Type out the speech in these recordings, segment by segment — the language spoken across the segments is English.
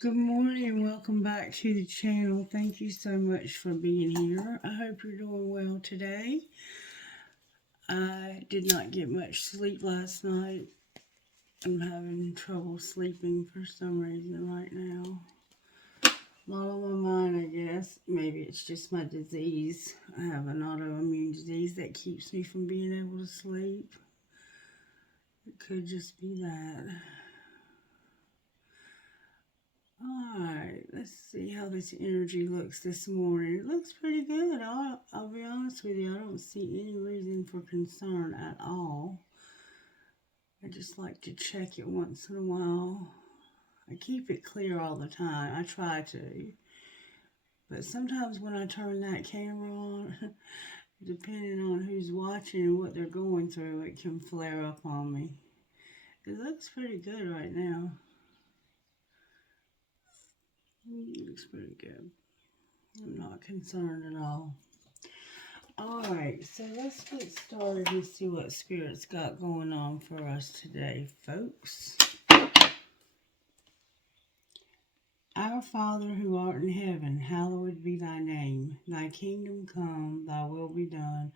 Good morning, welcome back to the channel. Thank you so much for being here. I hope you're doing well today. I did not get much sleep last night. I'm having trouble sleeping for some reason right now. A lot on my mind, I guess. Maybe it's just my disease. I have an autoimmune disease that keeps me from being able to sleep. It could just be that. Alright, let's see how this energy looks this morning. It looks pretty good. I'll be honest with you, I don't see any reason for concern at all. I just like to check it once in a while. I keep it clear all the time. I try to. But sometimes when I turn that camera on, depending on who's watching and what they're going through, it can flare up on me. It looks pretty good right now. It looks pretty good. I'm not concerned at all. Alright, so let's get started and see what Spirit's got going on for us today, folks. Our Father who art in heaven, hallowed be thy name. Thy kingdom come, thy will be done,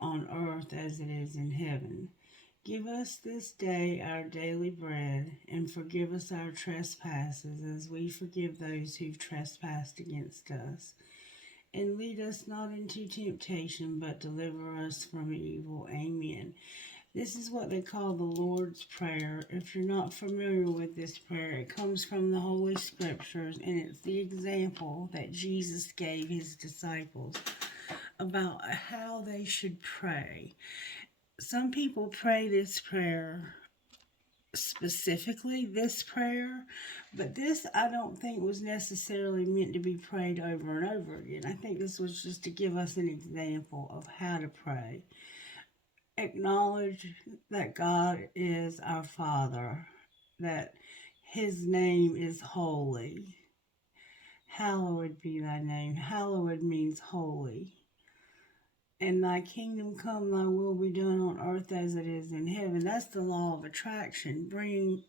on earth as it is in heaven. Give us this day our daily bread, and forgive us our trespasses as we forgive those who've trespassed against us. And lead us not into temptation, but deliver us from evil. Amen. This is what they call the Lord's Prayer. If you're not familiar with this prayer, it comes from the Holy Scriptures, and it's the example that Jesus gave his disciples about how they should pray. Some people pray this prayer, specifically this prayer, but this I don't think was necessarily meant to be prayed over and over again. I think this was just to give us an example of how to pray. Acknowledge that God is our Father, that his name is holy. Hallowed be thy name. Hallowed means holy. And thy kingdom come, thy will be done on earth as it is in heaven. That's the law of attraction, bringing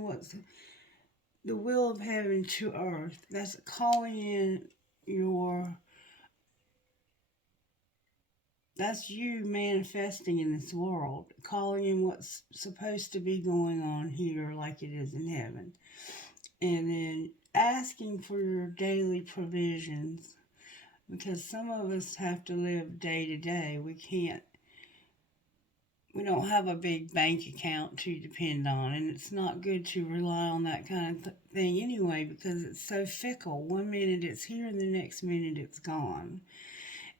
what's the will of heaven to earth. That's calling in that's you manifesting in this world, calling in what's supposed to be going on here like it is in heaven. And then asking for your daily provisions, because some of us have to live day to day. We don't have a big bank account to depend on, and it's not good to rely on that kind of thing anyway, because it's so fickle. One minute it's here and the next minute it's gone.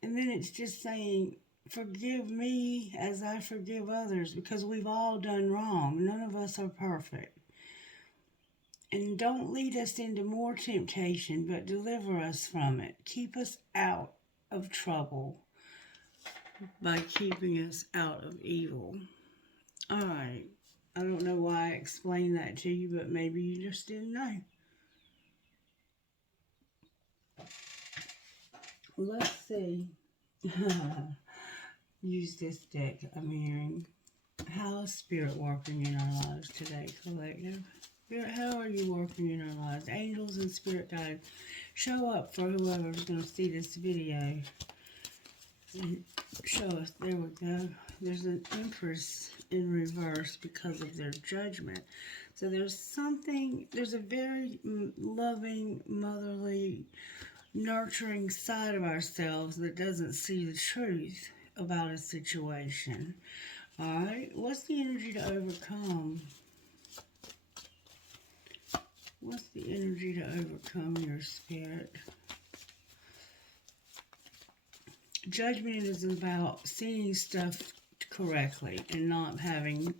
And then it's just saying, forgive me as I forgive others, because we've all done wrong. None of us are perfect. And don't lead us into more temptation, but deliver us from it. Keep us out of trouble by keeping us out of evil. Alright, I don't know why I explained that to you, but maybe you just didn't know. Let's see. Use this deck I'm hearing. How is Spirit working in our lives today, collective? Spirit, how are you working in our lives? Angels and Spirit guides, show up for whoever's going to see this video. And show us. There we go. There's an Empress in reverse because of their judgment. So there's a very loving, motherly, nurturing side of ourselves that doesn't see the truth about a situation. Alright, what's the energy to overcome? What's the energy to overcome your spirit? Judgment is about seeing stuff correctly and not having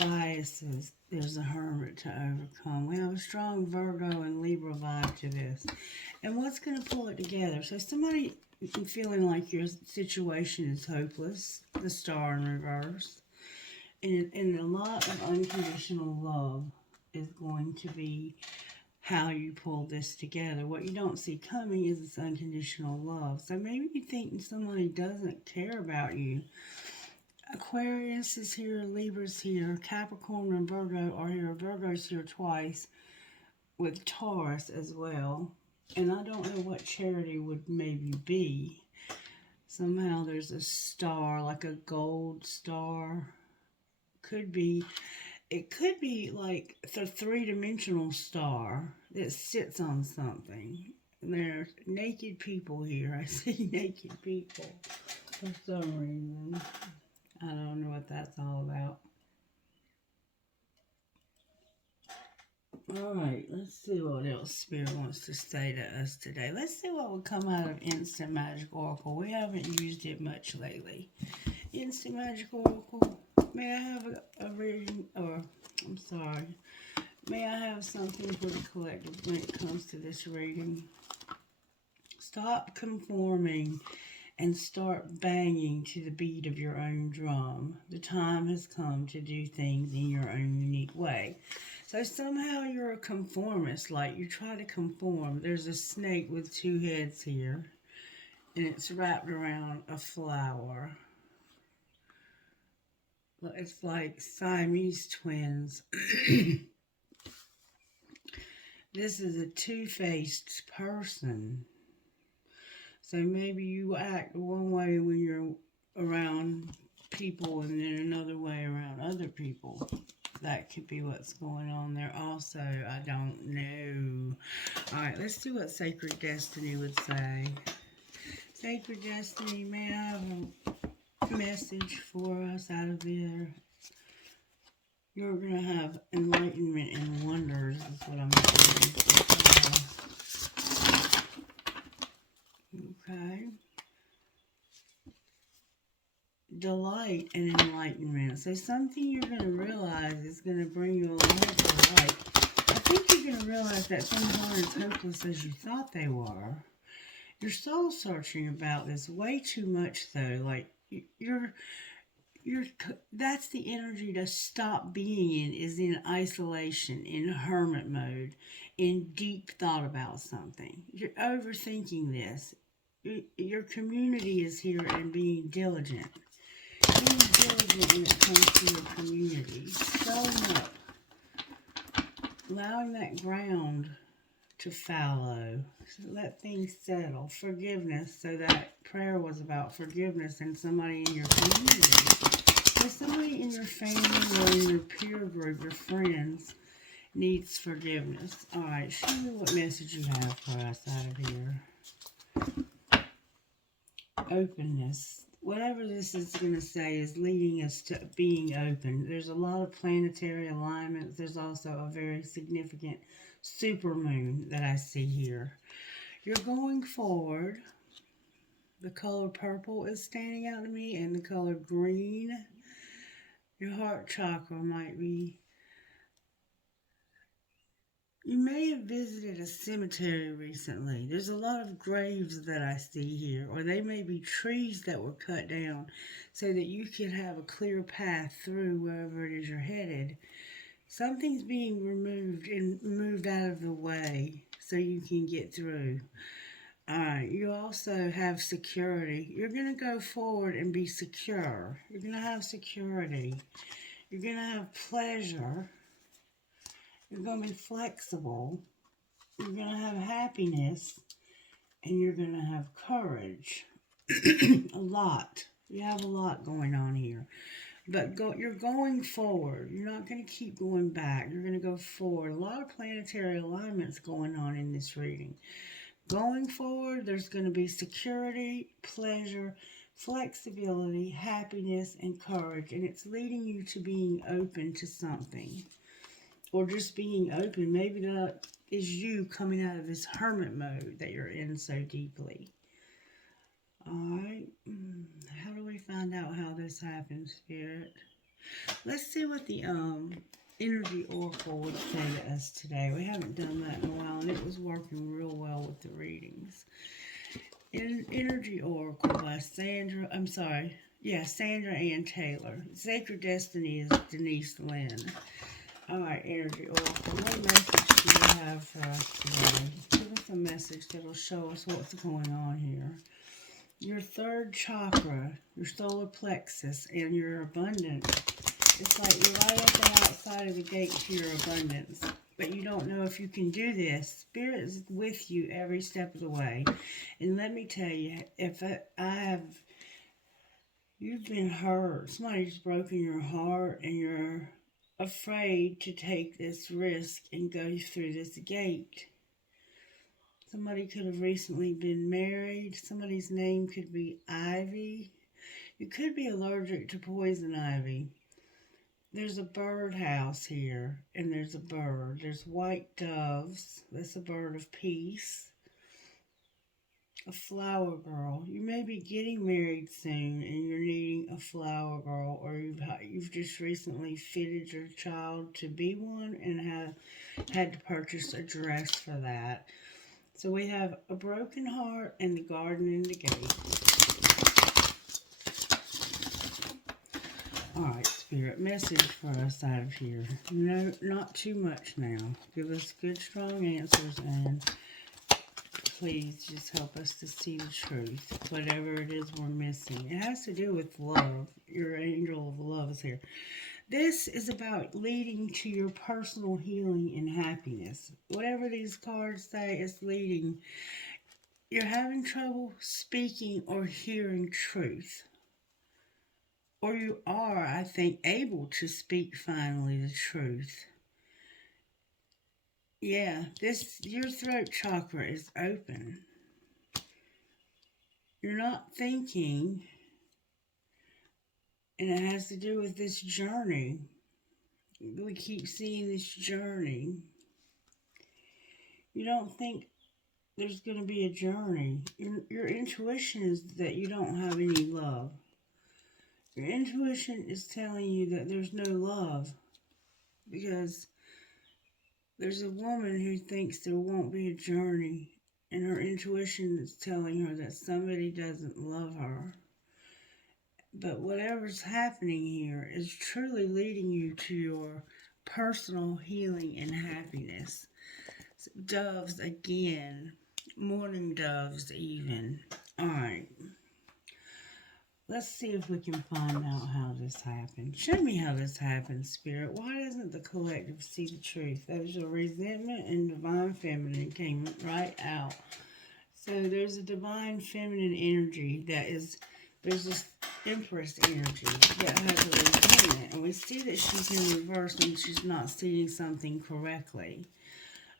biases. There's a Hermit to overcome. We have a strong Virgo and Libra vibe to this. And what's going to pull it together? So somebody feeling like your situation is hopeless, the Star in reverse, and a lot of unconditional love is going to be how you pull this together. What you don't see coming is this unconditional love. So maybe you think somebody doesn't care about you. Aquarius is here, Libra's here, Capricorn and Virgo are here. Virgo's here twice, with Taurus as well. And I don't know what charity would maybe be. Somehow there's a star, like a gold star. Could be, it could be like the three-dimensional star that sits on something. There's naked people here. I see naked people for some reason. I don't know what that's all about. Alright, let's see what else Spirit wants to say to us today. Let's see what would come out of Instant Magic Oracle. We haven't used it much lately. Instant Magic Oracle, may I have a reading, or, I'm sorry, may I have something for the collective when it comes to this reading? Stop conforming and start banging to the beat of your own drum. The time has come to do things in your own unique way. So somehow you're a conformist, like you try to conform. There's a snake with two heads here, and it's wrapped around a flower. It's like Siamese twins. This is a two-faced person. So maybe you act one way when you're around people and then another way around other people. That could be what's going on there also. I don't know. Alright, let's see what Sacred Destiny would say. Sacred Destiny, may I have a message for us out of there? You're going to have enlightenment and wonders is what I'm saying. Okay. Delight and enlightenment. So something you're going to realize is going to bring you a lot of delight. I think you're going to realize that things aren't as hopeless as you thought they were. You're soul searching about this way too much though. Like that's the energy to stop being in, is in isolation, in hermit mode, in deep thought about something. You're overthinking this. Your community is here and being diligent. Being diligent when it comes to your community. Showing up. Allowing that ground to fallow. Let things settle. Forgiveness. So that prayer was about forgiveness and somebody in your community. Or somebody in your family or in your peer group, your friends, needs forgiveness. Alright, show me what message you have for us out of here. Openness. Whatever this is going to say is leading us to being open. There's a lot of planetary alignments. There's also a very significant supermoon that I see here. You're going forward. The color purple is standing out to me, and the color green. Your heart chakra might be... You may have visited a cemetery recently. There's a lot of graves that I see here, or they may be trees that were cut down so that you could have a clear path through wherever it is you're headed. Something's being removed and moved out of the way so you can get through. Alright, you also have security. You're going to go forward and be secure. You're going to have security. You're going to have pleasure. You're going to be flexible. You're going to have happiness. And you're going to have courage. A lot. You have a lot going on here. But you're going forward. You're not going to keep going back. You're going to go forward. A lot of planetary alignments going on in this reading. Going forward, there's going to be security, pleasure, flexibility, happiness, and courage. And it's leading you to being open to something. Or just being open. Maybe that is you coming out of this hermit mode that you're in so deeply. Alright. How do we find out how this happens, Spirit? Let's see what the energy oracle would say to us today. We haven't done that in a while, and it was working real well with the readings. Energy oracle by Sandra Ann Taylor. Sacred Destiny is Denise Lynn. Alright, energy oracle. What message do you have for us today? Give us a message that will show us what's going on here. Your third chakra, your solar plexus, and your abundance. It's like you're right at the outside of the gate to your abundance, but you don't know if you can do this. Spirit is with you every step of the way. And let me tell you, if you've been hurt, somebody's broken your heart, and you're afraid to take this risk and go through this gate. Somebody could have recently been married. Somebody's name could be Ivy. You could be allergic to poison ivy. There's a birdhouse here, and there's a bird. There's white doves. That's a bird of peace. A flower girl. You may be getting married soon, and you're needing a flower girl, or you've just recently fitted your child to be one, and have had to purchase a dress for that. So we have a broken heart and the garden and the gate. Alright, Spirit, message for us out of here. No, not too much now. Give us good, strong answers, and please just help us to see the truth, whatever it is we're missing. It has to do with love. Your angel of love is here. This is about leading to your personal healing and happiness. Whatever these cards say, it's leading. You're having trouble speaking or hearing truth. Or you are, I think, able to speak finally the truth. Yeah, your throat chakra is open. You're not thinking, and it has to do with this journey. We keep seeing this journey. You don't think there's going to be a journey. Your intuition is that you don't have any love. Your intuition is telling you that there's no love because there's a woman who thinks there won't be a journey, and her intuition is telling her that somebody doesn't love her. But whatever's happening here is truly leading you to your personal healing and happiness. So doves again, morning doves even. Alright. Let's see if we can find out how this happened. Show me how this happened, Spirit. Why doesn't the collective see the truth? There's a resentment and divine feminine came right out. So there's a divine feminine energy there's this Empress energy that has a resentment. And we see that she's in reverse and she's not seeing something correctly.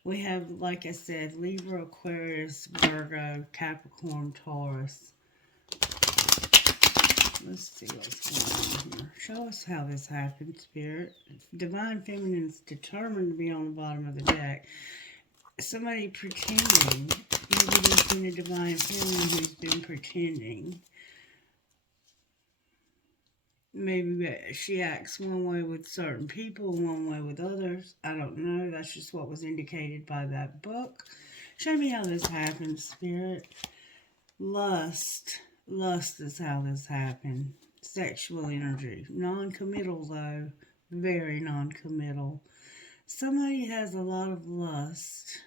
We have, like I said, Libra, Aquarius, Virgo, Capricorn, Taurus. Let's see what's going on here. Show us how this happened, Spirit. Divine Feminine is determined to be on the bottom of the deck. Somebody pretending. Maybe there's been a Divine Feminine who's been pretending. Maybe she acts one way with certain people, one way with others. I don't know. That's just what was indicated by that book. Show me how this happens, Spirit. Lust. Lust is how this happened. Sexual energy. Non-committal, though. Very non-committal. Somebody has a lot of lust,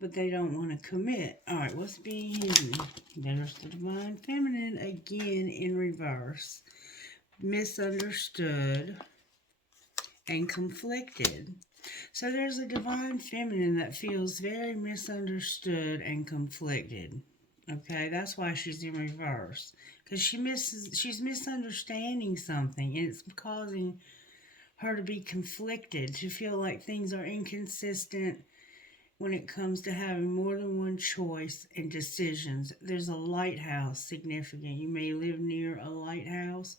but they don't want to commit. Alright, what's being hidden? There's the Divine Feminine again in reverse. Misunderstood and conflicted. So there's a Divine Feminine that feels very misunderstood and conflicted. Okay, that's why she's in reverse. Because she's misunderstanding something, and it's causing her to be conflicted, to feel like things are inconsistent when it comes to having more than one choice and decisions. There's a lighthouse significant. You may live near a lighthouse,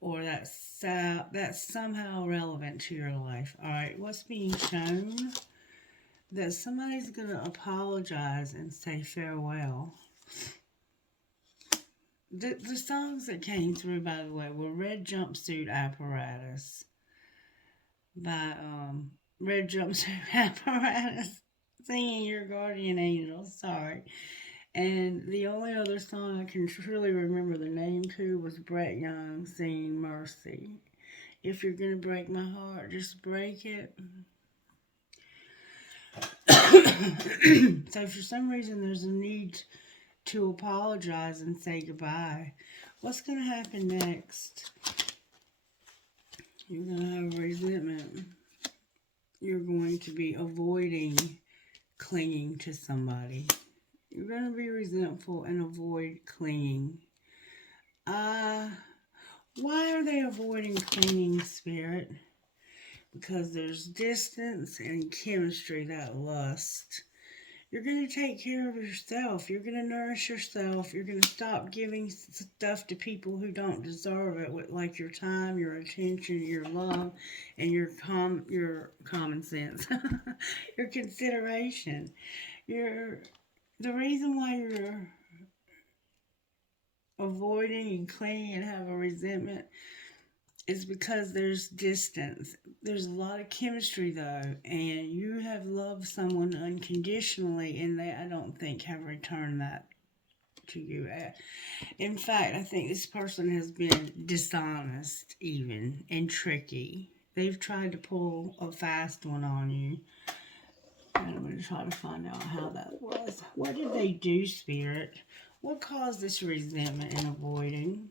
or that's somehow relevant to your life. All right, what's being shown? That somebody's going to apologize and say farewell. The songs that came through, by the way, were Red Jumpsuit Apparatus by Red Jumpsuit Apparatus singing Your Guardian Angel. Sorry. And the only other song I can truly remember the name to was Brett Young singing Mercy. If you're going to break my heart, just break it. So for some reason there's a need to apologize and say goodbye. What's going to happen next? You're going to have resentment. You're going to be avoiding clinging to somebody. You're going to be resentful and avoid clinging. Why are they avoiding clinging, Spirit? Because there's distance and chemistry, that lust. You're going to take care of yourself. You're going to nourish yourself. You're going to stop giving stuff to people who don't deserve it, like your time, your attention, your love, and your common sense, your consideration. The reason why you're avoiding and clinging and have a resentment is because there's distance. There's a lot of chemistry though, and you have loved someone unconditionally, and they, I don't think, have returned that to you. In fact, I think this person has been dishonest even and tricky. They've tried to pull a fast one on you. And I'm going to try to find out how that was. What did they do, Spirit? What caused this resentment and avoiding?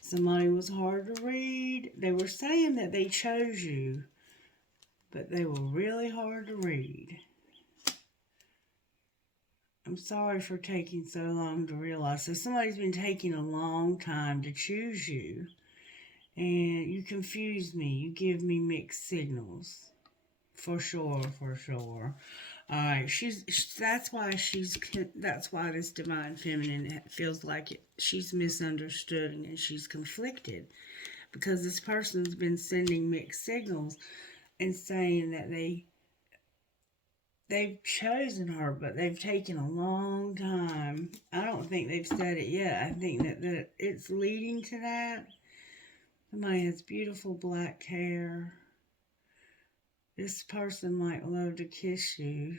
Somebody was hard to read. They were saying that they chose you, but they were really hard to read. I'm sorry for taking so long to realize. So somebody's been taking a long time to choose you, and you confuse me. You give me mixed signals. For sure, for sure. All right, that's why this divine feminine feels like she's misunderstood and she's conflicted, because this person's been sending mixed signals and saying that they've chosen her, but they've taken a long time. I don't think they've said it yet. I think that it's leading to that. Somebody has beautiful black hair. This person might love to kiss you.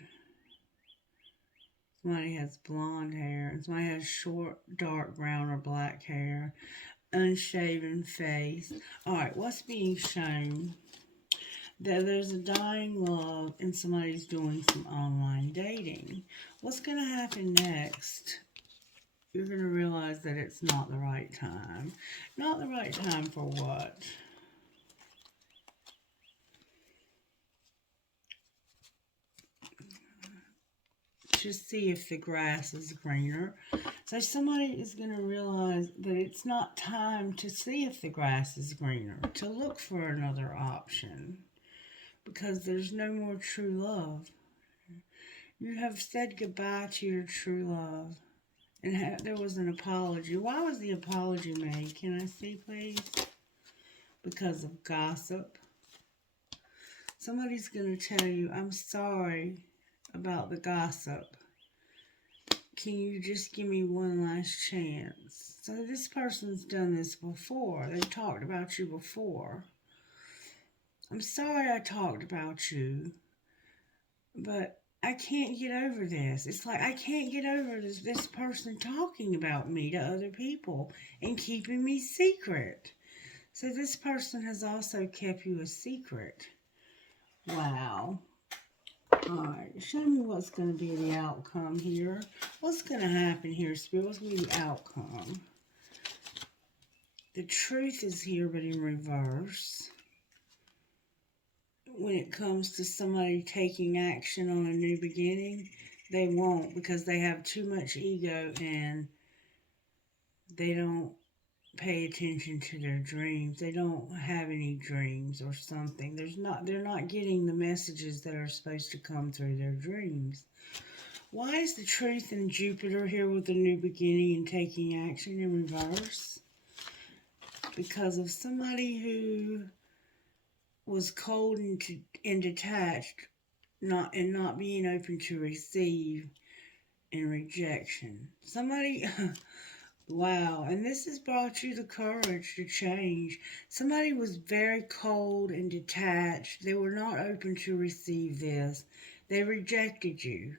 Somebody has blonde hair. Somebody has short, dark brown or black hair. Unshaven face. Alright, what's being shown? That there's a dying love and somebody's doing some online dating. What's going to happen next? You're going to realize that it's not the right time. Not the right time for what? To see if the grass is greener. So somebody is going to realize that it's not time to see if the grass is greener, to look for another option, because there's no more true love. You have said goodbye to your true love, and there was an apology. Why was the apology made? Can I see, please? Because of gossip. Somebody's going to tell you, I'm sorry about the gossip. Can you just give me one last chance? So this person's done this before. They've talked about you before. I'm sorry I talked about you, but I can't get over this. It's like I can't get over this person talking about me to other people and keeping me secret. So this person has also kept you a secret. Wow. Alright, show me what's going to be the outcome here. What's going to happen here, Spirit? What's going to be the outcome? The truth is here, but in reverse. When it comes to somebody taking action on a new beginning, they won't, because they have too much ego and they don't pay attention to their dreams. They don't have any dreams or something. They're not getting the messages that are supposed to come through their dreams. Why is the truth in Jupiter here with the new beginning and taking action in reverse? Because of somebody who was cold and detached, not being open to receive and rejection. Somebody wow, and this has brought you the courage to change. Somebody was very cold and detached. They were not open to receive this. They rejected you.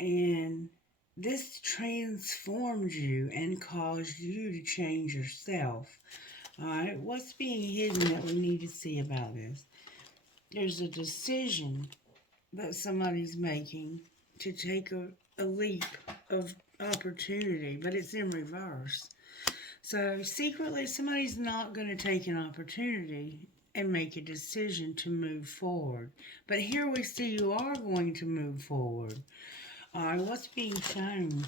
And this transformed you and caused you to change yourself. Alright, what's being hidden that we need to see about this? There's a decision that somebody's making to take a leap of opportunity, but it's in reverse. So secretly, somebody's not going to take an opportunity and make a decision to move forward. But here we see you are going to move forward. All right, what's being shown?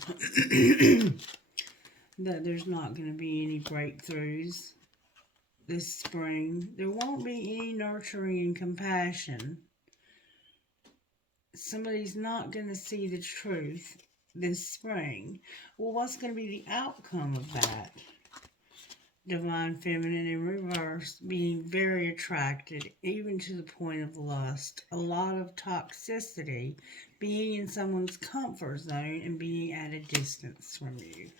That there's not going to be any breakthroughs this spring. There won't be any nurturing and compassion. Somebody's not going to see the truth this spring. Well, what's going to be the outcome of that? Divine feminine in reverse, being very attracted, even to the point of lust. A lot of toxicity, being in someone's comfort zone and being at a distance from you.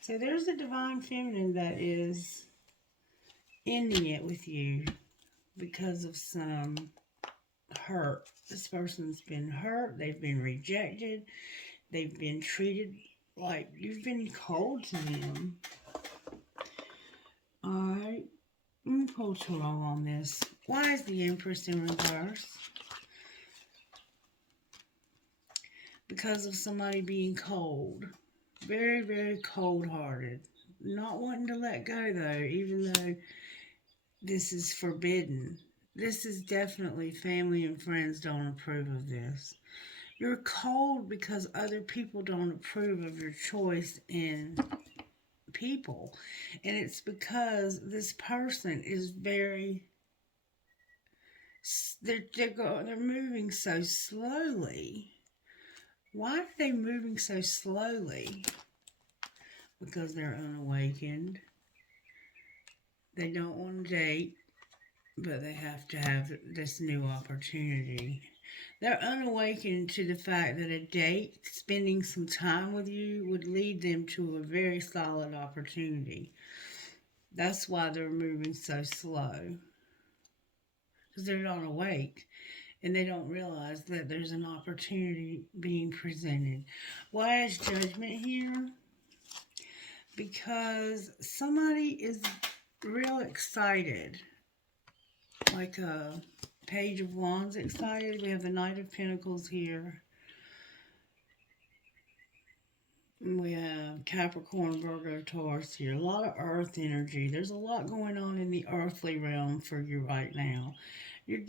So there's a divine feminine that is ending it with you because of some hurt. This person's been hurt, they've been rejected, they've been treated like you've been cold to them. Alright, let me pull Tarot on this. Why is the Empress in reverse? Because of somebody being cold. Very, very cold-hearted. Not wanting to let go, though, even though this is forbidden. This is definitely family and friends don't approve of this. You're cold because other people don't approve of your choice in people. And it's because this person is very... They're moving so slowly. Why are they moving so slowly? Because they're unawakened. They don't want to date, but they have to have this new opportunity. They're unawakened to the fact that a date, spending some time with you, would lead them to a very solid opportunity. That's why they're moving so slow. Because they're not awake and they don't realize that there's an opportunity being presented. Why is judgment here? Because somebody is real excited. Like a Page of Wands excited. We have the Knight of Pentacles here. We have Capricorn, Virgo, Taurus here. A lot of earth energy. There's a lot going on in the earthly realm for you right now. You're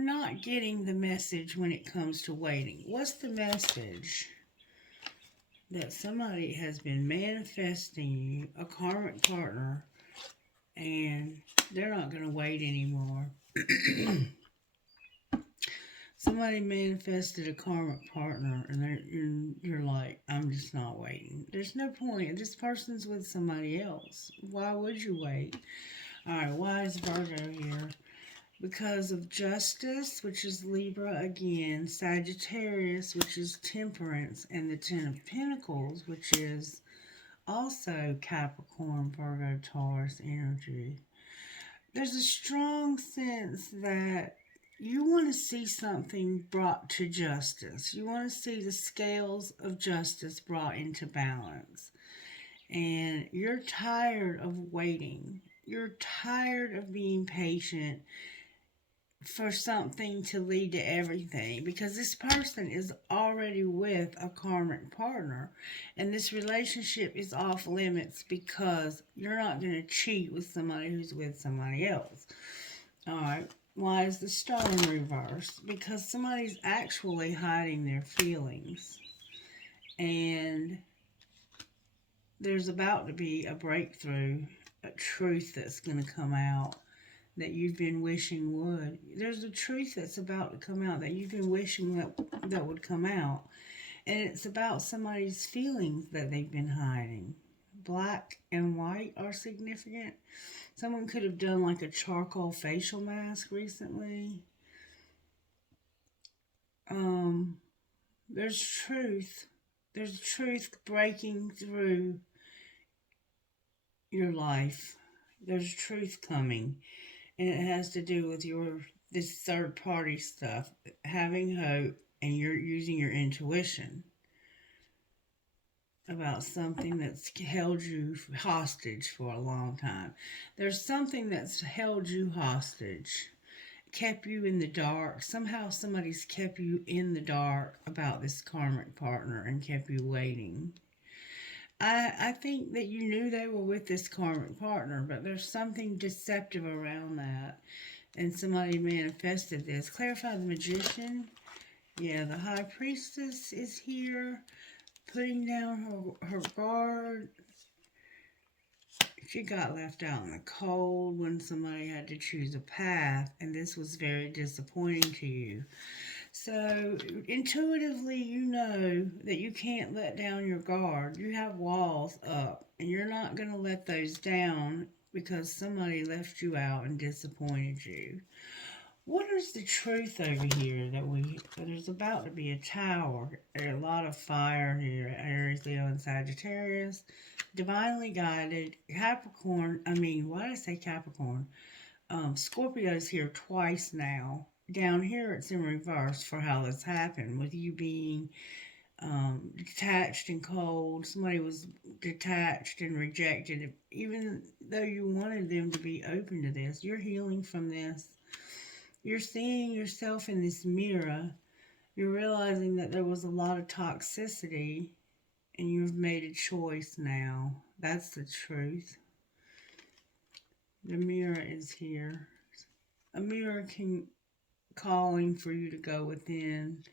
not getting the message when it comes to waiting. What's the message? That somebody has been manifesting you, a karmic partner, and they're not going to wait anymore. Somebody manifested a karmic partner, and you're like, I'm just not waiting. There's no point. This person's with somebody else. Why would you wait? Alright, why is Virgo here? Because of Justice, which is Libra again, Sagittarius, which is Temperance, and the Ten of Pentacles, which is also Capricorn, Virgo, Taurus energy. There's a strong sense that you want to see something brought to justice. You want to see the scales of justice brought into balance. And you're tired of waiting. You're tired of being patient for something to lead to everything, because this person is already with a karmic partner and this relationship is off limits because you're not going to cheat with somebody who's with somebody else. Alright, why is the Star in reverse? Because somebody's actually hiding their feelings, and there's about to be a breakthrough, a truth that's going to come out that you've been wishing would. There's a truth that's about to come out that you've been wishing that would come out. And it's about somebody's feelings that they've been hiding. Black and white are significant. Someone could have done like a charcoal facial mask recently. There's truth. There's truth breaking through your life. There's truth coming. And it has to do with this third party stuff, having hope, and you're using your intuition about something that's held you hostage for a long time. There's something that's held you hostage. kept you in the dark. Somehow somebody's kept you in the dark about this karmic partner and kept you waiting. I think that you knew they were with this karmic partner, but there's something deceptive around that. And somebody manifested this. Clarify the magician. Yeah, the high priestess is here, putting down her guard. She got left out in the cold when somebody had to choose a path, and this was very disappointing to you. So, intuitively, you know that you can't let down your guard. You have walls up, and you're not going to let those down because somebody left you out and disappointed you. What is the truth over here there's about to be a tower, a lot of fire here, Aries, Leo, and Sagittarius, divinely guided, why did I say Capricorn? Scorpio's here twice now. Down here it's in reverse for how this happened, with you being detached and cold. Somebody was detached and rejected, even though you wanted them to be open to this. You're healing from this. You're seeing yourself in this mirror. You're realizing that there was a lot of toxicity and you've made a choice now. That's the truth. The mirror is here. A mirror can calling for you to go within.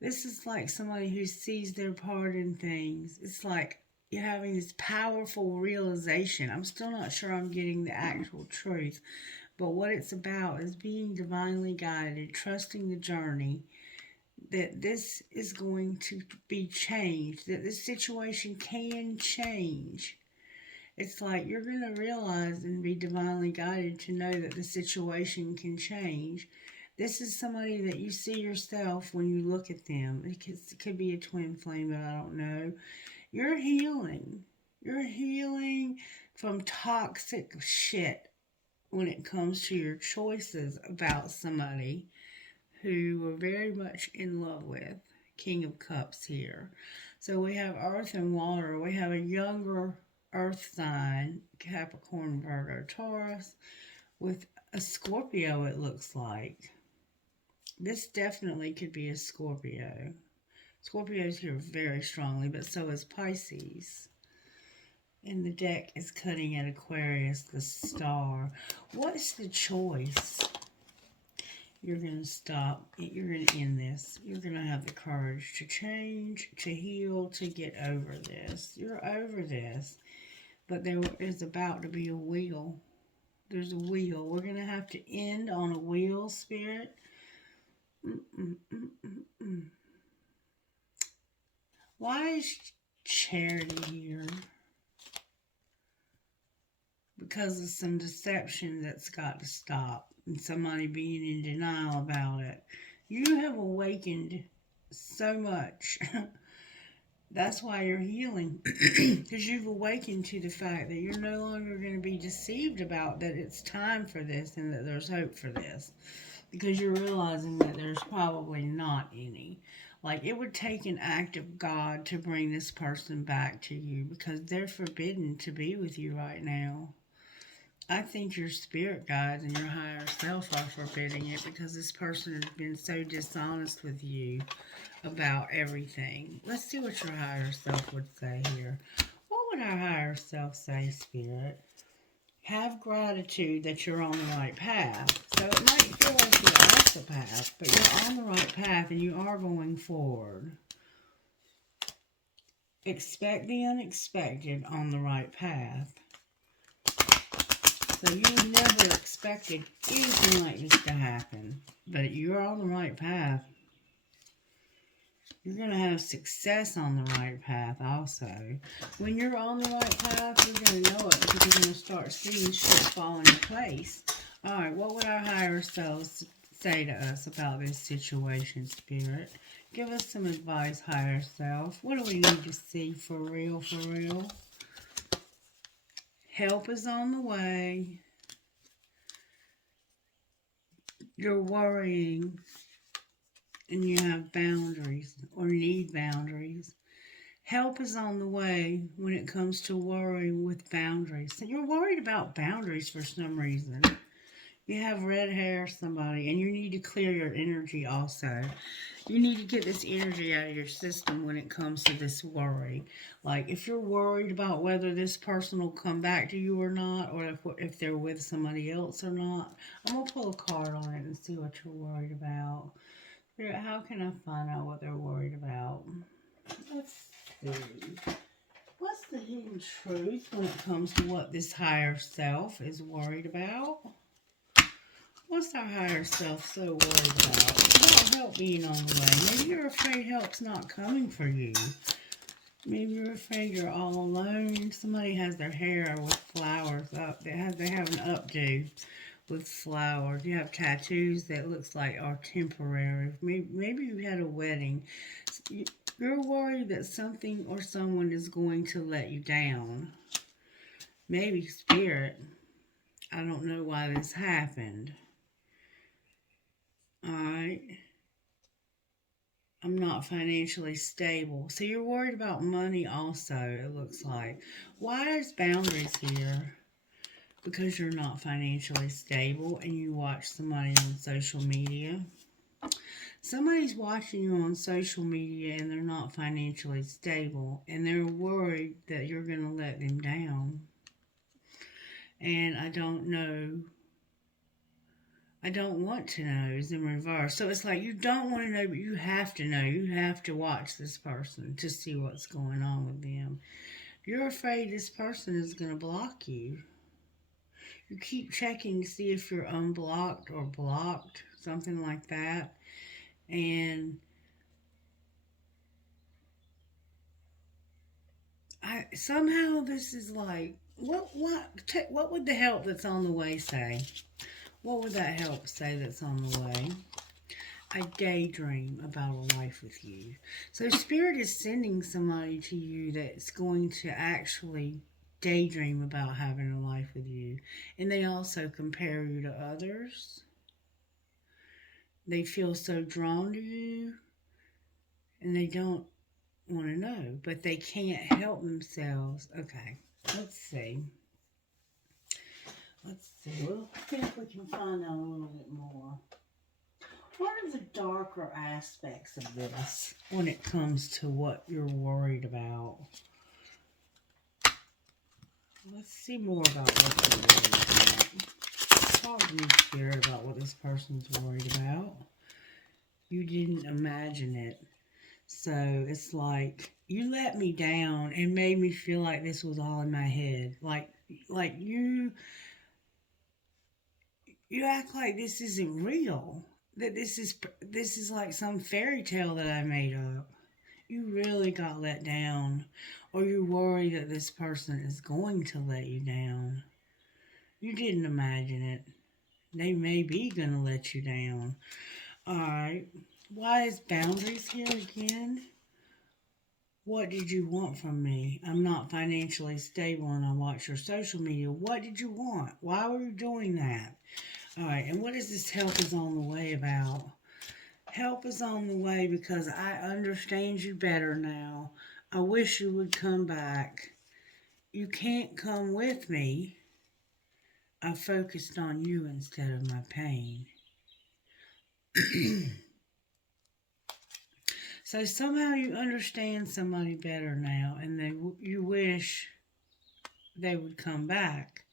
This is like somebody who sees their part in things. It's like you're having this powerful realization. I'm still not sure I'm getting the actual truth. But what it's about is being divinely guided, trusting the journey, that this is going to be changed, that this situation can change. It's like you're going to realize and be divinely guided to know that the situation can change. This is somebody that you see yourself when you look at them. It could be a twin flame, but I don't know. You're healing. You're healing from toxic shit when it comes to your choices about somebody who you were very much in love with. King of Cups here. So we have earth and water. We have a younger earth sign, Capricorn, Virgo, Taurus, with a Scorpio, it looks like. This definitely could be a Scorpio. Scorpio's here very strongly, but so is Pisces. And the deck is cutting at Aquarius, the star. What's the choice? You're going to stop. You're going to end this. You're going to have the courage to change, to heal, to get over this. You're over this. But there is about to be a wheel. There's a wheel. We're going to have to end on a wheel, Spirit. Why is Charity here? Because of some deception that's got to stop and somebody being in denial about it. You have awakened so much. That's why you're healing. Because you've awakened to the fact that you're no longer going to be deceived about that it's time for this and that there's hope for this. Because you're realizing that there's probably not any. Like, it would take an act of God to bring this person back to you because they're forbidden to be with you right now. I think your spirit guides and your higher self are forbidding it because this person has been so dishonest with you about everything. Let's see what your higher self would say here. What would our higher self say, Spirit? Have gratitude that you're on the right path. So it might feel like you're off the path, but you're on the right path and you are going forward. Expect the unexpected on the right path. So you never expected anything like this to happen, but you're on the right path. You're going to have success on the right path also. When you're on the right path, you're going to know it because you're going to start seeing shit fall into place. Alright, what would our higher selves say to us about this situation, Spirit? Give us some advice, higher self. What do we need to see for real, for real? Help is on the way. You're worrying and you have boundaries or need boundaries. Help is on the way when it comes to worrying with boundaries. So you're worried about boundaries for some reason. You have red hair, somebody, and you need to clear your energy also. You need to get this energy out of your system when it comes to this worry. Like, if you're worried about whether this person will come back to you or not, or if they're with somebody else or not, I'm going to pull a card on it and see what you're worried about. How can I find out what they're worried about? Let's see. What's the hidden truth when it comes to what this higher self is worried about? What's our higher self so worried about? About help being on the way. Maybe you're afraid help's not coming for you. Maybe you're afraid you're all alone. Somebody has their hair with flowers up. They have an updo with flowers. You have tattoos that looks like are temporary. Maybe you had a wedding. You're worried that something or someone is going to let you down. Maybe spirit. I don't know why this happened. Alright. I'm not financially stable. So you're worried about money also, it looks like. Why is boundaries here? Because you're not financially stable and you watch somebody on social media. Somebody's watching you on social media and they're not financially stable and they're worried that you're going to let them down. And I don't know. I don't want to know is in reverse. So it's like you don't want to know, but you have to know. You have to watch this person to see what's going on with them. You're afraid this person is going to block you. You keep checking to see if you're unblocked or blocked, something like that. And somehow this is like, what would the help that's on the way say? What would that help say that's on the way? I daydream about a life with you. So Spirit is sending somebody to you that's going to actually daydream about having a life with you. And they also compare you to others. They feel so drawn to you and they don't want to know, but they can't help themselves. Okay, let's see. We'll see if we can find out a little bit more. What are the darker aspects of this when it comes to what you're worried about? Let's see more about what you're worried about. Talk to me, Spirit, about what this person's worried about. You didn't imagine it. So it's like you let me down and made me feel like this was all in my head. Like you act like this isn't real. That this is like some fairy tale that I made up. You really got let down, or you worry that this person is going to let you down. You didn't imagine it. They may be going to let you down. Alright. Why is boundaries here again? What did you want from me? I'm not financially stable and I watch your social media. What did you want? Why were you doing that? Alright, and what is this help is on the way about? Help is on the way because I understand you better now. I wish you would come back. You can't come with me. I focused on you instead of my pain. So somehow you understand somebody better now and you wish they would come back.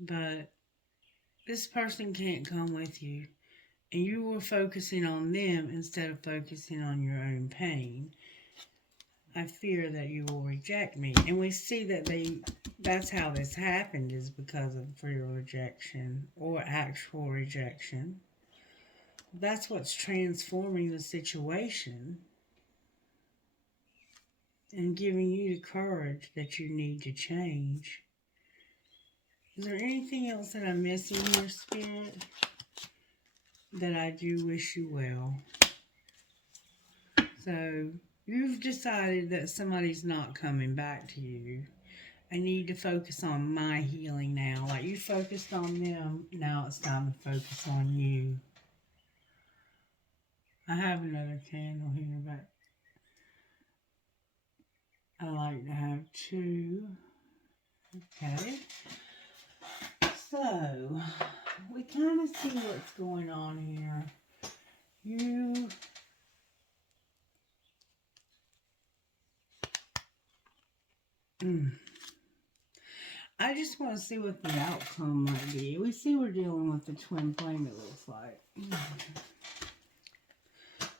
But this person can't come with you. And you were focusing on them instead of focusing on your own pain. I fear that you will reject me. And we see that that's how this happened is because of fear of rejection or actual rejection. That's what's transforming the situation and giving you the courage that you need to change. Is there anything else that I'm missing here, Spirit? That I do wish you well. So, you've decided that somebody's not coming back to you. I need to focus on my healing now. Like you focused on them, now it's time to focus on you. I have another candle here, but I like to have two. Okay. So, we kind of see what's going on here. I just want to see what the outcome might be. We see we're dealing with the twin flame, it looks like.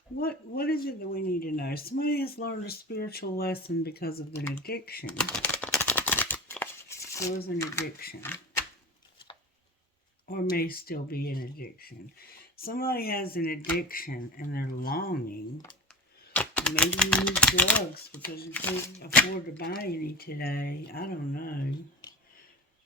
What is it that we need to know? Somebody has learned a spiritual lesson because of an addiction. There was an addiction. Or may still be an addiction. Somebody has an addiction and they're longing. Maybe you need drugs because you can't afford to buy any today. I don't know.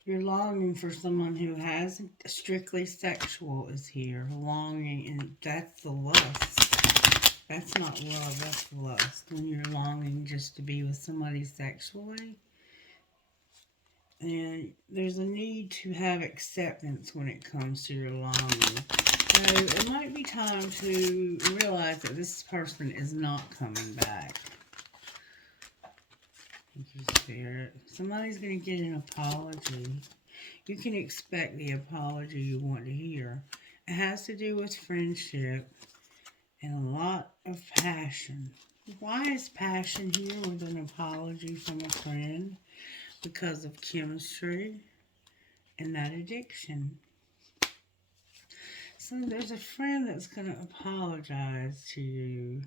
You're longing for someone who has strictly sexual is here. Longing, and that's the lust. That's not love, that's lust. When you're longing just to be with somebody sexually. And there's a need to have acceptance when it comes to your longing. So it might be time to realize that this person is not coming back. Thank you, Spirit. Somebody's going to get an apology. You can expect the apology you want to hear. It has to do with friendship and a lot of passion. Why is passion here with an apology from a friend? Because of chemistry and that addiction. So there's a friend that's going to apologize to you.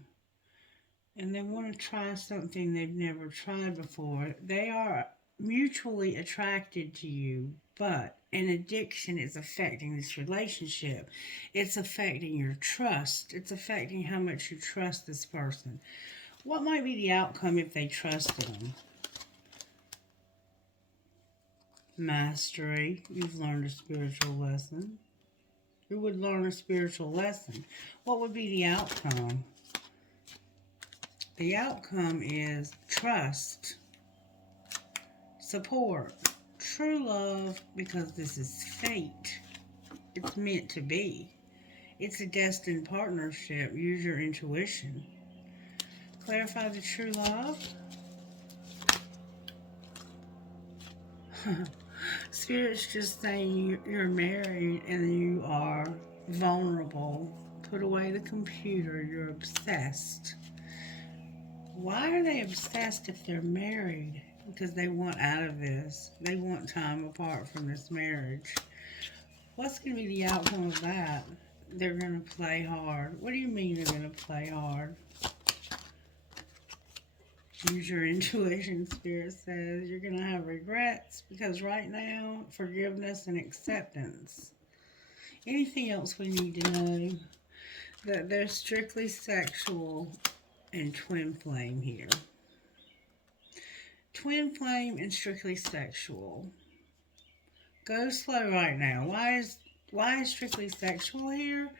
And they want to try something they've never tried before. They are mutually attracted to you, but an addiction is affecting this relationship. It's affecting your trust. It's affecting how much you trust this person. What might be the outcome if they trusted them? Mastery. You've learned a spiritual lesson. You would learn a spiritual lesson. What would be the outcome? The outcome is trust, support, true love, because this is fate. It's meant to be. It's a destined partnership. Use your intuition. Clarify the true love. Spirit's just saying you're married and you are vulnerable. Put away the computer. You're obsessed. Why are they obsessed if they're married? Because they want out of this. They want time apart from this marriage. What's going to be the outcome of that? They're going to play hard. What do you mean they're going to play hard? Use your intuition, Spirit says. You're going to have regrets because right now, forgiveness and acceptance. Anything else we need to know? That they're strictly sexual and twin flame here. Twin flame and strictly sexual. Go slow right now. Why is strictly sexual here?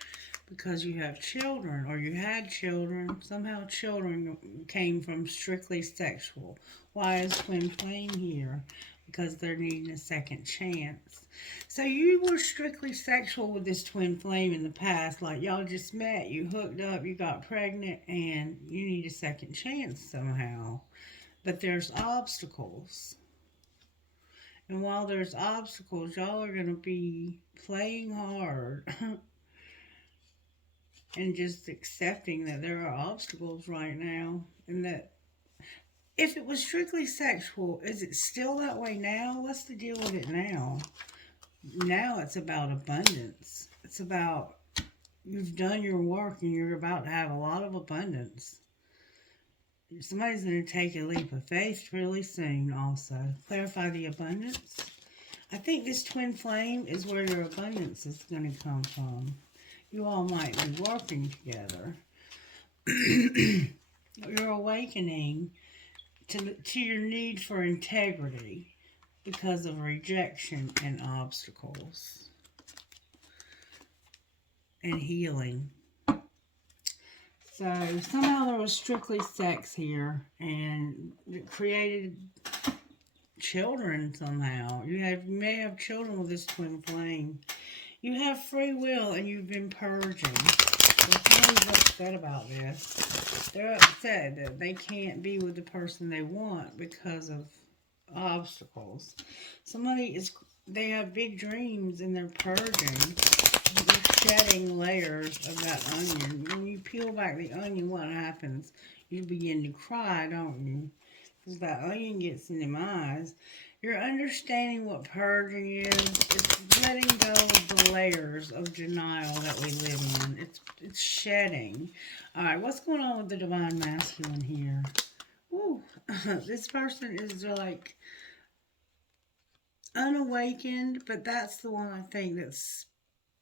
Because you have children, or you had children. Somehow children came from strictly sexual. Why is twin flame here? Because they're needing a second chance. So you were strictly sexual with this twin flame in the past. Like y'all just met, you hooked up, you got pregnant, and you need a second chance somehow. But there's obstacles. And while there's obstacles, y'all are going to be playing hard. And just accepting that there are obstacles right now. And that if it was strictly sexual, is it still that way now? What's the deal with it now? Now it's about abundance. It's about you've done your work and you're about to have a lot of abundance. Somebody's going to take a leap of faith really soon also. Clarify the abundance. I think this twin flame is where your abundance is going to come from. You all might be working together. You're awakening to your need for integrity because of rejection and obstacles. And healing. So somehow there was strictly sex here and it created children somehow. You may have children with this twin flame. You have free will and you've been purging. Somebody's upset about this. They're upset that they can't be with the person they want because of obstacles. Somebody is they have big dreams and they're purging. They're shedding layers of that onion. When you peel back the onion, what happens? You begin to cry, don't you? Because that onion gets in them eyes. You're understanding what purging is. It's letting go of the layers of denial that we live in. It's shedding. All right, what's going on with the divine masculine here? Ooh, this person is like unawakened, but that's the one I think that's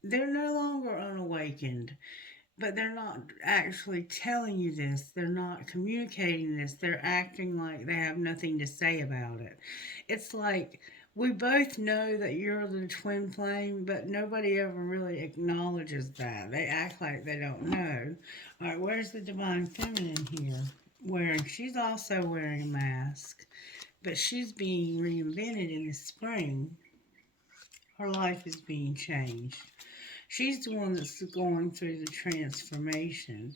they're no longer unawakened, but they're not actually telling you this. They're not communicating this. They're acting like they have nothing to say about it. It's like we both know that you're the twin flame, but nobody ever really acknowledges that. They act like they don't know. All right, where's the divine feminine here? She's also wearing a mask, but she's being reinvented in the spring. Her life is being changed. She's the one that's going through the transformation.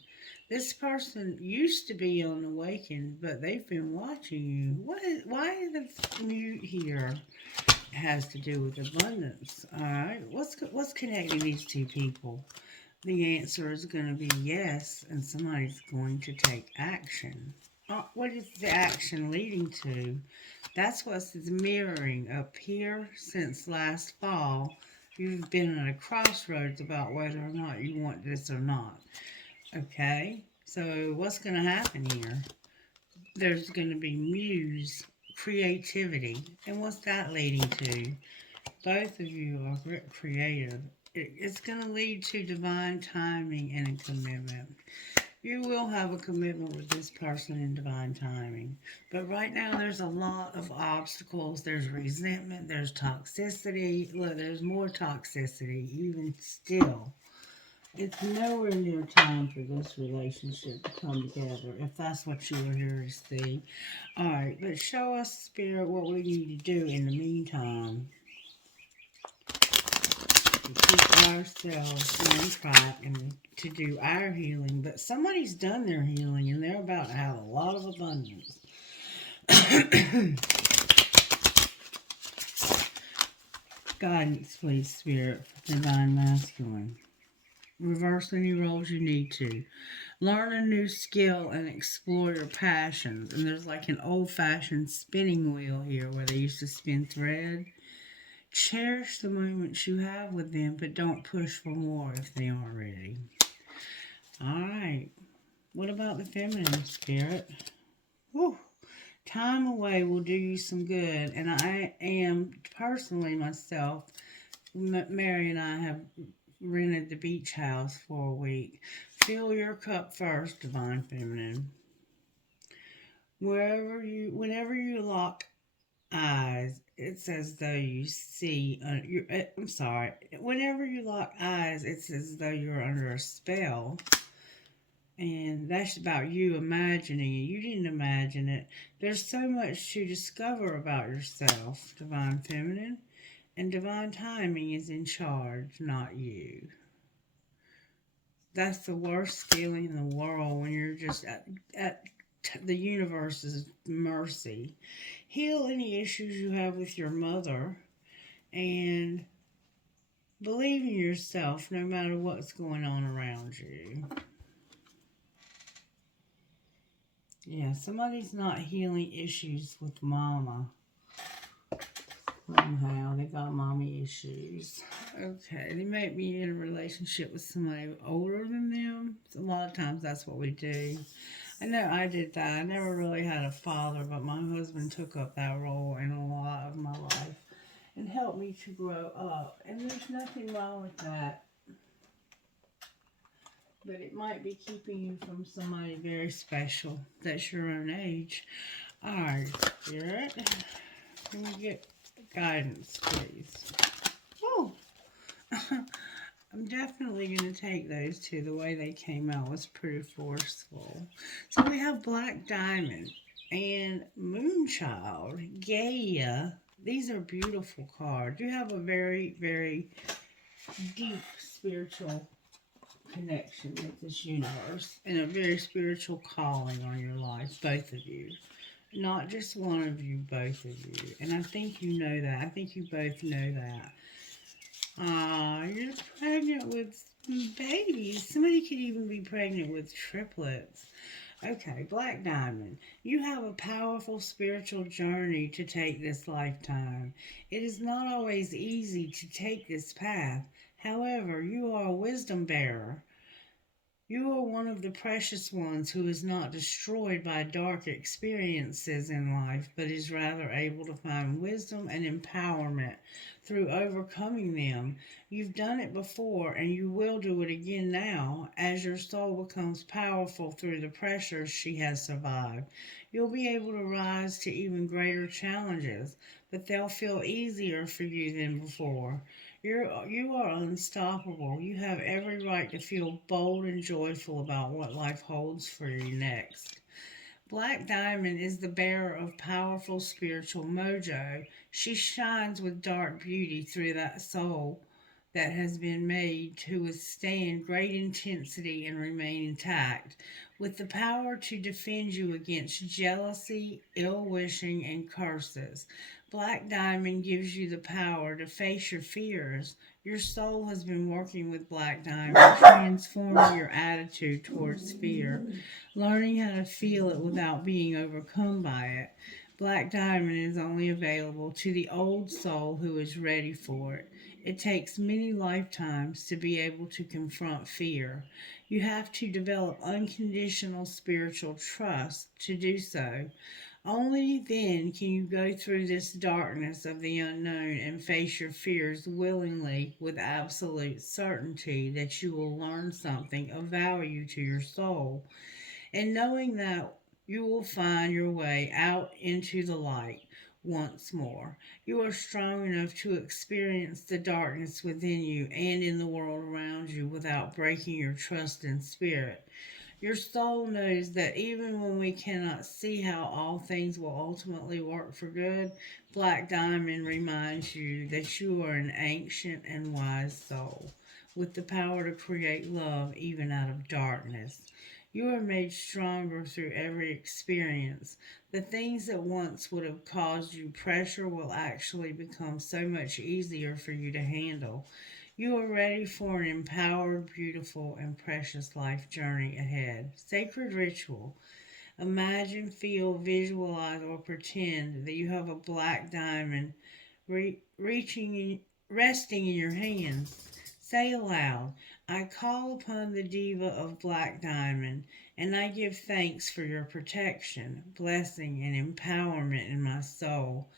This person used to be unawakened, but they've been watching you. Why the mute here has to do with abundance? All right, what's connecting these two people? The answer is going to be yes, and somebody's going to take action. What is the action leading to? That's what's mirroring up here since last fall. You've been at a crossroads about whether or not you want this or not. Okay? So, what's going to happen here? There's going to be muse, creativity. And what's that leading to? Both of you are creative. It's going to lead to divine timing and a commitment. You will have a commitment with this person in divine timing. But right now, there's a lot of obstacles. There's resentment. There's toxicity. Look, there's more toxicity, even still. It's nowhere near time for this relationship to come together, if that's what you were here to see. All right, but show us, Spirit, what we need to do in the meantime to keep ourselves on track and to do our healing. But somebody's done their healing and they're about to have a lot of abundance. Guidance, please, Spirit, for divine masculine. Reverse any roles you need to. Learn a new skill and explore your passions. And there's like an old-fashioned spinning wheel here where they used to spin thread. Cherish the moments you have with them, but don't push for more if they aren't ready. Alright. What about the feminine, Spirit? Whew. Time away will do you some good. And I am, personally myself, Mary and I have rented the beach house for a week. Fill your cup first, divine feminine. Whenever you lock eyes, it's as though you see. I'm sorry. Whenever you lock eyes, it's as though you're under a spell. And that's about you imagining it. You didn't imagine it. There's so much to discover about yourself, divine feminine. And divine timing is in charge, not you. That's the worst feeling in the world when you're just at the universe's mercy. Heal any issues you have with your mother and believe in yourself no matter what's going on around you. Yeah, somebody's not healing issues with mama. Somehow they got mommy issues. Okay, they might be in a relationship with somebody older than them. So a lot of times that's what we do. I know I did that. I never really had a father, but my husband took up that role in a lot of my life and helped me to grow up. And there's nothing wrong with that. But it might be keeping you from somebody very special that's your own age. Alright, Spirit. Can we get guidance, please? Oh, I'm definitely going to take those two. The way they came out was pretty forceful. So we have Black Diamond and Moonchild, Gaia. These are beautiful cards. You have a very, very deep spiritual connection with this universe and a very spiritual calling on your life, both of you. Not just one of you, both of you. And I think you know that. I think you both know that. You're pregnant with babies. Somebody could even be pregnant with triplets. Okay, Black Diamond, you have a powerful spiritual journey to take this lifetime. It is not always easy to take this path. However, you are a wisdom bearer. You are one of the precious ones who is not destroyed by dark experiences in life, but is rather able to find wisdom and empowerment through overcoming them. You've done it before and you will do it again now as your soul becomes powerful through the pressures she has survived. You'll be able to rise to even greater challenges, but they'll feel easier for you than before. You are unstoppable. You have every right to feel bold and joyful about what life holds for you next. Black Diamond is the bearer of powerful spiritual mojo. She shines with dark beauty through that soul that has been made to withstand great intensity and remain intact, with the power to defend you against jealousy, ill wishing, and curses. Black Diamond gives you the power to face your fears. Your soul has been working with Black Diamond, transforming your attitude towards fear, learning how to feel it without being overcome by it. Black Diamond is only available to the old soul who is ready for it. It takes many lifetimes to be able to confront fear. You have to develop unconditional spiritual trust to do so. Only then can you go through this darkness of the unknown and face your fears willingly with absolute certainty that you will learn something of value to your soul, and knowing that you will find your way out into the light once more. You are strong enough to experience the darkness within you and in the world around you without breaking your trust in spirit. Your soul knows that even when we cannot see how all things will ultimately work for good, Black Diamond reminds you that you are an ancient and wise soul with the power to create love even out of darkness. You are made stronger through every experience. The things that once would have caused you pressure will actually become so much easier for you to handle. You are ready for an empowered, beautiful, and precious life journey ahead. Sacred ritual. Imagine, feel, visualize, or pretend that you have a black diamond resting in your hands. Say aloud, I call upon the diva of Black Diamond, and I give thanks for your protection, blessing, and empowerment in my soul.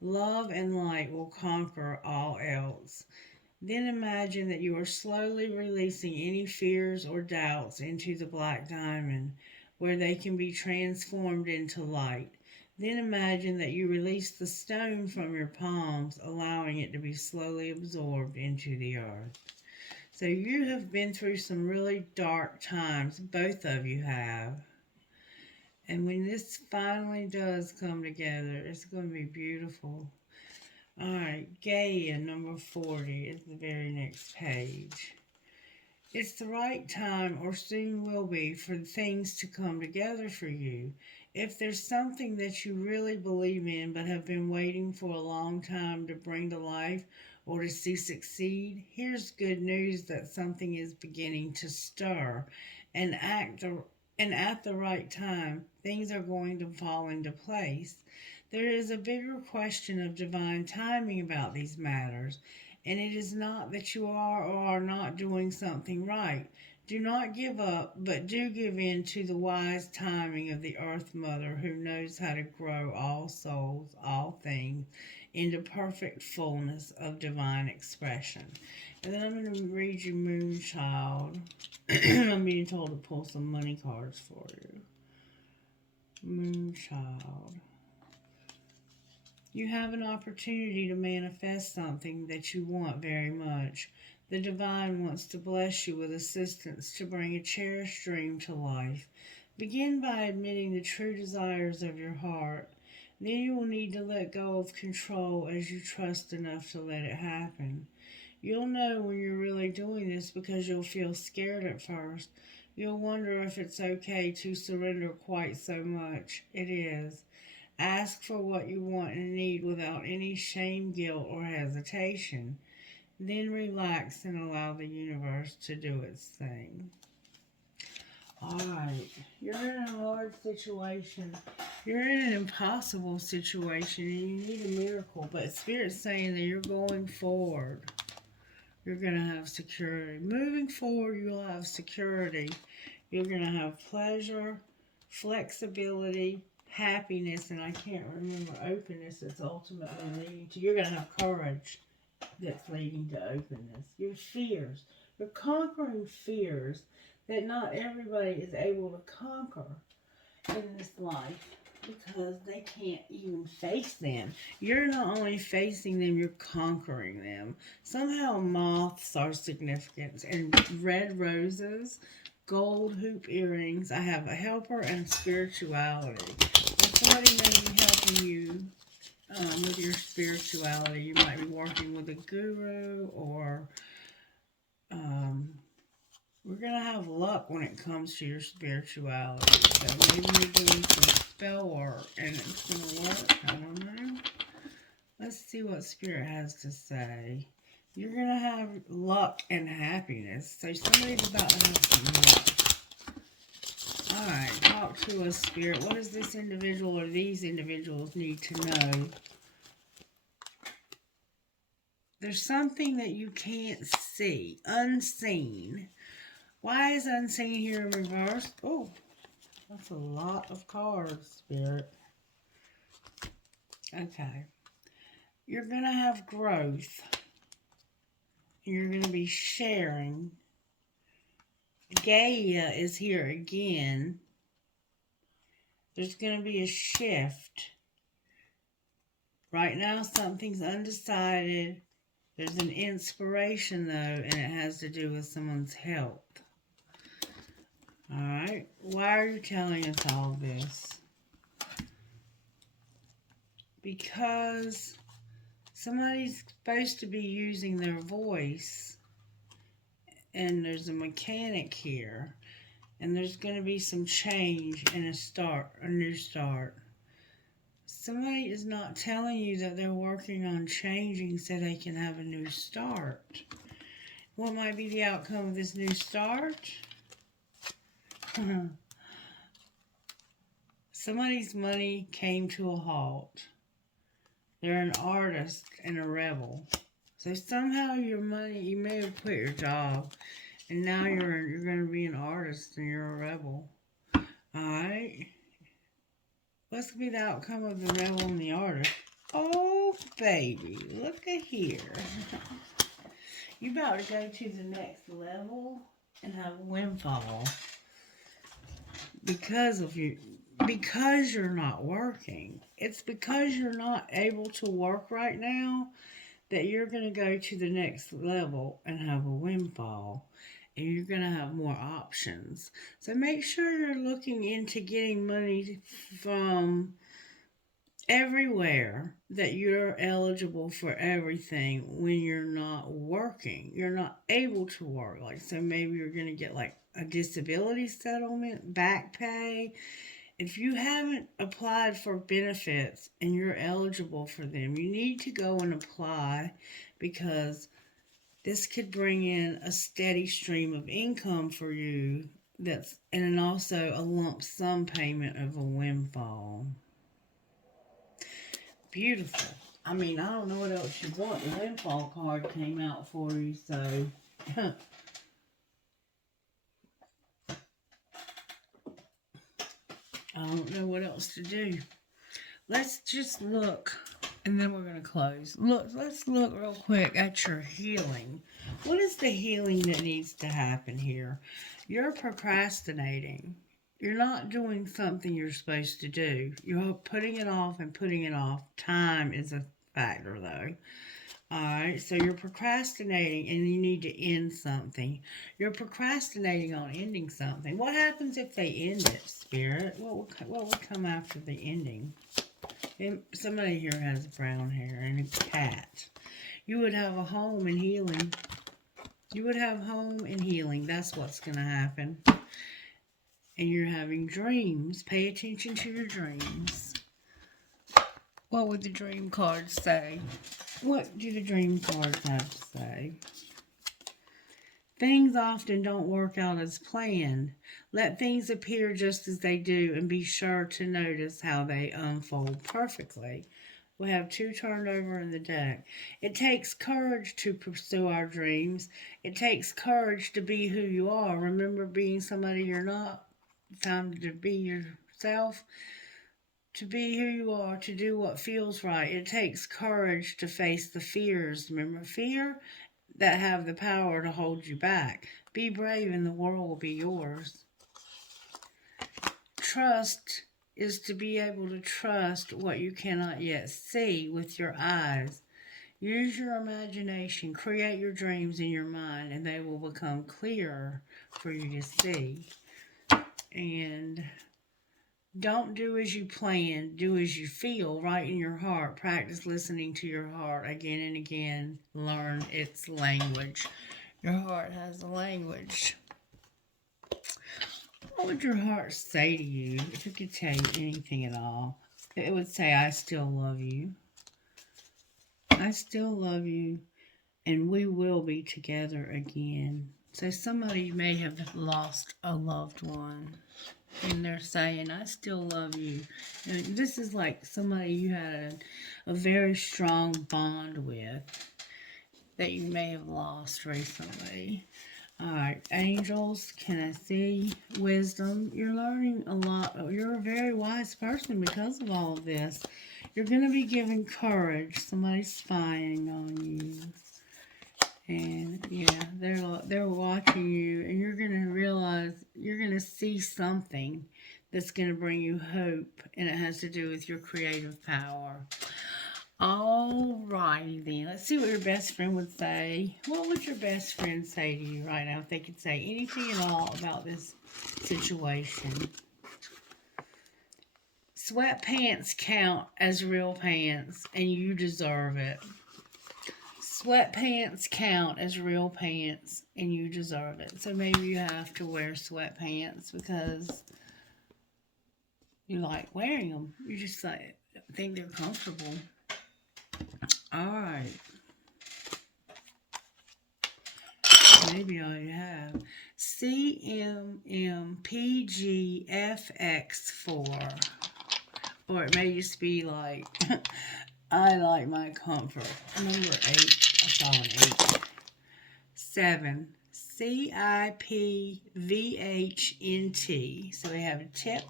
Love and light will conquer all else. Then imagine that you are slowly releasing any fears or doubts into the black diamond, where they can be transformed into light. Then imagine that you release the stone from your palms, allowing it to be slowly absorbed into the earth. So you have been through some really dark times, both of you have. And when this finally does come together, it's going to be beautiful. Alright, Gaia number 40 is the very next page. It's the right time, or soon will be, for things to come together for you. If there's something that you really believe in but have been waiting for a long time to bring to life or to see succeed, here's good news that something is beginning to stir and and at the right time, things are going to fall into place. There is a bigger question of divine timing about these matters, and it is not that you are or are not doing something right. Do not give up, but do give in to the wise timing of the Earth Mother who knows how to grow all souls, all things, into perfect fullness of divine expression. And then I'm going to read you Moonchild. I'm being told to pull some money cards for you. Moonchild. You have an opportunity to manifest something that you want very much. The divine wants to bless you with assistance to bring a cherished dream to life. Begin by admitting the true desires of your heart. Then you will need to let go of control as you trust enough to let it happen. You'll know when you're really doing this because you'll feel scared at first. You'll wonder if it's okay to surrender quite so much. It is. Ask for what you want and need without any shame, guilt, or hesitation. Then relax and allow the universe to do its thing. Alright, you're in a hard situation. You're in an impossible situation and you need a miracle. But Spirit's saying that you're going forward. You're going to have security. Moving forward, you'll have security. You're going to have pleasure, flexibility, happiness, and I can't remember openness that's ultimately leading to. You're going to have courage that's leading to openness. Your fears. You're conquering fears that not everybody is able to conquer in this life because they can't even face them. You're not only facing them, you're conquering them. Somehow moths are significant, and red roses, gold hoop earrings. I have a helper and spirituality. If somebody may be helping you with your spirituality, you might be working with a guru, or we're going to have luck when it comes to your spirituality. So maybe you're doing some spell work and it's going to work. I don't know. Let's see what Spirit has to say. You're going to have luck and happiness. So somebody's about to have some luck. Alright, talk to us, Spirit. What does this individual or these individuals need to know? There's something that you can't see. Unseen. Why is unseen here in reverse? Oh, that's a lot of cards, Spirit. Okay. You're going to have growth. You're going to be sharing. Gaia is here again. There's going to be a shift. Right now, something's undecided. There's an inspiration, though, and it has to do with someone's health. Alright, why are you telling us all this? Because somebody's supposed to be using their voice, and there's a mechanic here, and there's going to be some change and a new start. Somebody is not telling you that they're working on changing so they can have a new start. What might be the outcome of this new start? Somebody's money came to a halt. They're an artist and a rebel. So somehow your money, you may have quit your job, and now you're going to be an artist and you're a rebel. Alright? What's going to be the outcome of the rebel and the artist? Oh, baby, look at here. You're about to go to the next level and have a windfall. Because you're not working. It's because you're not able to work right now that you're going to go to the next level and have a windfall. And you're going to have more options. So make sure you're looking into getting money from everywhere, that you're eligible for everything when you're not working. You're not able to work. Like, so maybe you're going to get like a disability settlement, back pay. If you haven't applied for benefits and you're eligible for them, you need to go and apply, because this could bring in a steady stream of income for you, and also a lump sum payment of a windfall. Beautiful. I mean, I don't know what else you want. The windfall card came out for you, so I don't know what else to do. Let's just look, and then we're going to close. Let's look real quick at your healing. What is the healing that needs to happen here? You're procrastinating. You're not doing something you're supposed to do. You're putting it off and putting it off. Time is a factor, though. Alright, so you're procrastinating and you need to end something. You're procrastinating on ending something. What happens if they end it, Spirit? What would come after the ending? And somebody here has brown hair and a cat. You would have a home and healing. You would have home and healing. That's what's going to happen. And you're having dreams. Pay attention to your dreams. What would the dream cards say? What do the dream cards have to say? Things often don't work out as planned. Let things appear just as they do and be sure to notice how they unfold perfectly. We have two turned over in the deck. It takes courage to pursue our dreams. It takes courage to be who you are. Remember being somebody you're not? Time to be yourself. To be who you are, to do what feels right. It takes courage to face the fears. Remember fear? That have the power to hold you back. Be brave and the world will be yours. Trust is to be able to trust what you cannot yet see with your eyes. Use your imagination, create your dreams in your mind, and they will become clearer for you to see. And don't do as you plan, do as you feel right in your heart. Practice listening to your heart again and again. Learn its language. Your heart has a language. What would your heart say to you if it could tell you anything at all? It would say, I still love you. I still love you, and we will be together again. So somebody may have lost a loved one, and they're saying, I still love you. And this is like somebody you had a very strong bond with that you may have lost recently. Alright, angels, can I see wisdom? You're learning a lot. You're a very wise person because of all of this. You're going to be given courage. Somebody's spying on you. And yeah, they're watching you, and you're going to realize you're going to see something that's going to bring you hope, and it has to do with your creative power. Alrighty then. Let's see what your best friend would say. What would your best friend say to you right now if they could say anything at all about this situation? Sweatpants count as real pants, and you deserve it. Sweatpants count as real pants, and you deserve it. So maybe you have to wear sweatpants because you like wearing them. You just like think they're comfortable. Alright. Maybe all you have. CMMPGFX4. Or it may just be like, I like my comfort. Number 8. I saw an 8. 7. CIPVHNT. So we have a tip.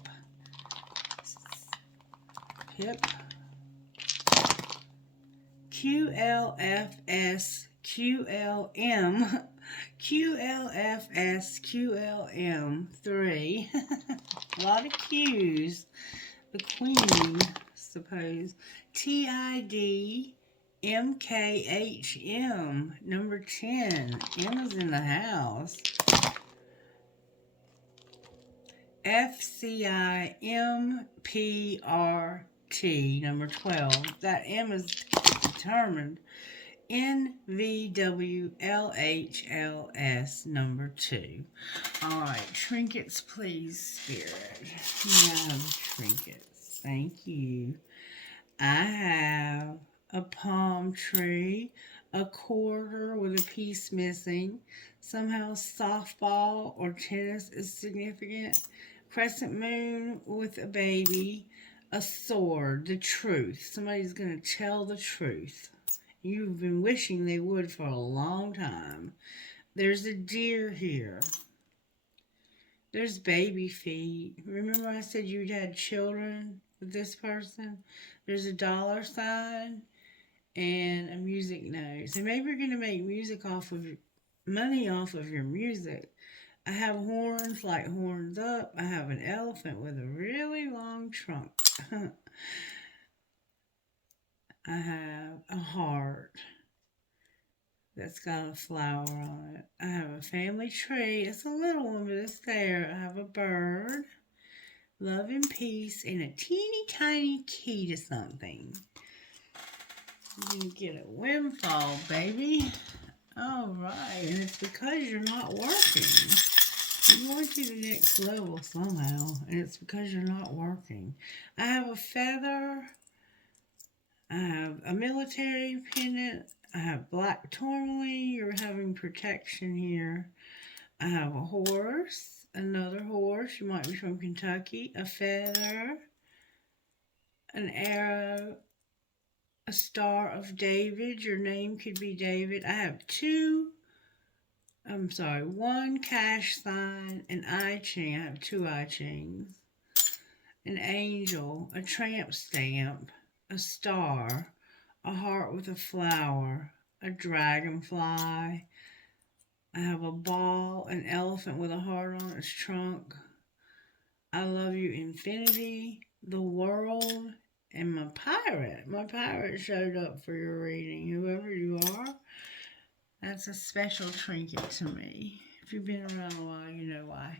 QLFS, QLM, QLFS, QLM, 3. A lot of Q's. The Queen, suppose. TID, MKHM, number 10. Emma's in the house. FCIMPRT, number 12. That M is determined. NVWLHLS, number 2. Alright, trinkets, please, Spirit. Yeah, I have trinkets. Thank you. I have a palm tree, a quarter with a piece missing. Somehow softball or tennis is significant. Crescent moon with a baby. A sword, the truth. Somebody's going to tell the truth. You've been wishing they would for a long time. There's a deer here. There's baby feet. Remember I said you'd had children with this person? There's a dollar sign and a music note. So maybe you're going to make money off of your music. I have horns like horns up. I have an elephant with a really long trunk. I have a heart that's got a flower on it. I have a family tree. It's a little one, but it's there. I have a bird, love and peace, and a teeny tiny key to something. You're going to get a windfall, baby. All right, and it's because you're not working. You're going to the next level somehow, and it's because you're not working. I have a feather, I have a military pendant. I have black tourmaline. You're having protection here. I have a horse, another horse. You might be from Kentucky. A feather, an arrow, a star of David. Your name could be David. I have one cash sign, an eye chain. I have two eye chains. An angel, a tramp stamp, a star, a heart with a flower, a dragonfly. I have a ball, an elephant with a heart on its trunk. I love you, infinity, the world, and my pirate. My pirate showed up for your reading. Whoever you are, that's a special trinket to me. If you've been around a while, you know why.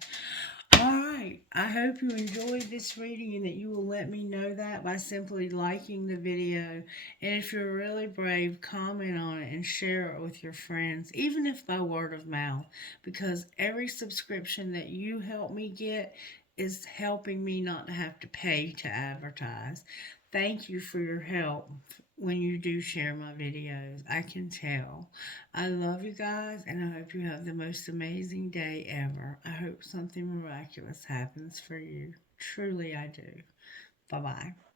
Alright, I hope you enjoyed this reading and that you will let me know that by simply liking the video. And if you're really brave, comment on it and share it with your friends, even if by word of mouth, because every subscription that you help me get is helping me not to have to pay to advertise. Thank you for your help when you do share my videos. I can tell. I love you guys and I hope you have the most amazing day ever. I hope something miraculous happens for you. Truly, I do. Bye bye.